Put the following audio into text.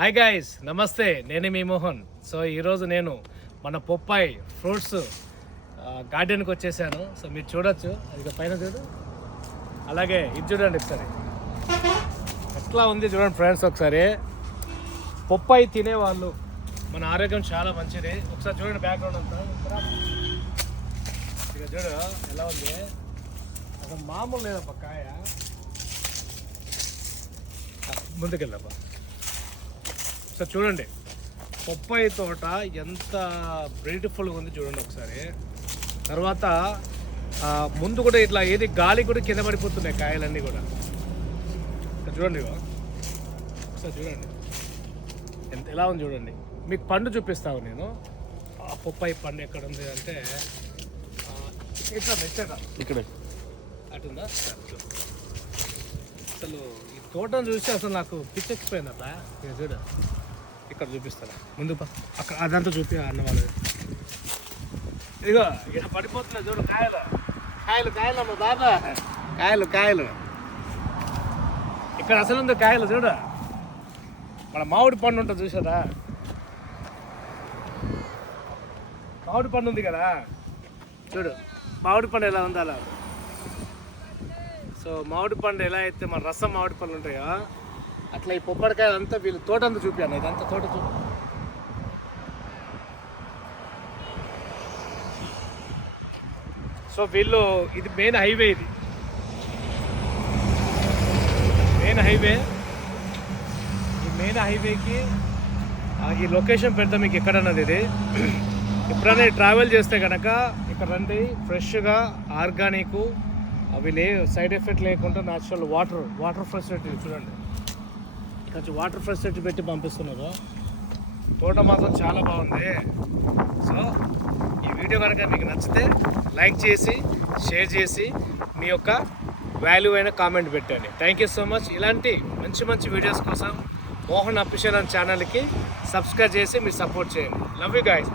Hi guys, నమస్తే. నేను మీ Mohan. So ఈరోజు నేను మన పొప్పాయి ఫ్రూట్స్ గార్డెన్కి వచ్చేసాను. సో మీరు చూడొచ్చు, అది పైన చూడు, అలాగే ఇది చూడండి ఒకసారి ఎట్లా ఉంది చూడండి ఫ్రెండ్స్. ఒకసారి పొప్పాయి తినేవాళ్ళు మన ఆరోగ్యం చాలా మంచిది. ఒకసారి చూడండి బ్యాక్గ్రౌండ్ అంతా ఇక చూడు ఎలా ఉంది. అసలు మామూలు లేదప్ప కాయ. ముందుకెళ్ళప్ప. సో చూడండి పొప్పాయి తోట ఎంత బ్యూటిఫుల్గా ఉంది చూడండి ఒకసారి. తర్వాత ముందు కూడా ఇట్లా ఏది గాలి కూడా కింద పడిపోతున్నాయి కాయలన్నీ కూడా. చూడండి ఒకసారి చూడండి ఎంత ఎలా ఉంది చూడండి. మీకు పండు చూపిస్తాను నేను. ఆ పొప్పాయి పండు ఎక్కడ ఉంది అంటే ఇక్కడ అటుందా. అసలు ఈ తోటను చూస్తే అసలు నాకు పిచ్చెక్కిపోయింది అబ్బా. ఇక చూడ ఇక్కడ చూపిస్తాను ముందు అక్కడ అదంతా చూపి అన్నవాళ్ళు. ఇదిగో ఇక్కడ పడిపోతున్నాయి చూడు కాయలు కాయలు కాయలు అమ్మ బాబా, కాయలు కాయలు. ఇక్కడ అసలు ఉంది కాయలు చూడు. మన మామిడి పండు ఉంటుంది చూసారా, మామిడి పండు ఉంది కదా చూడు. మామిడి పండు ఎలా ఉంది అలా. సో మామిడి పండు ఎలా అయితే మన రసం మామిడి పండ్లు ఉంటాయో అట్లా ఈ పొప్పడికాయలు అంతా వీళ్ళు తోట అంతా చూపాను. ఇదంతా తోట సో వీళ్ళు ఇది మెయిన్ హైవే, ఇది మెయిన్ హైవే. ఈ మెయిన్ హైవేకి ఈ లొకేషన్ పెడతా మీకు ఎక్కడన్నది. ఇది ఎప్పుడైనా ట్రావెల్ చేస్తే కనుక ఇక్కడ రండి. ఫ్రెష్గా ఆర్గానిక్, అవి సైడ్ ఎఫెక్ట్ లేకుండా న్యాచురల్ వాటర్ ఫెసిలిటీ చూడండి. కొంచెం వాటర్ ఫెసిలిటీ పెట్టి పంపిస్తున్నారు. తోట మాత్రం చాలా బాగుంది. సో ఈ వీడియో కనుక మీకు నచ్చితే లైక్ చేసి షేర్ చేసి మీ యొక్క వాల్యూ అయిన కామెంట్ పెట్టండి. Thank you so much. ఇలాంటి మంచి మంచి వీడియోస్ కోసం మోహన్ అఫీషియల్ ఛానల్కి సబ్స్క్రైబ్ చేసి మీరు సపోర్ట్ చేయండి. Love you guys.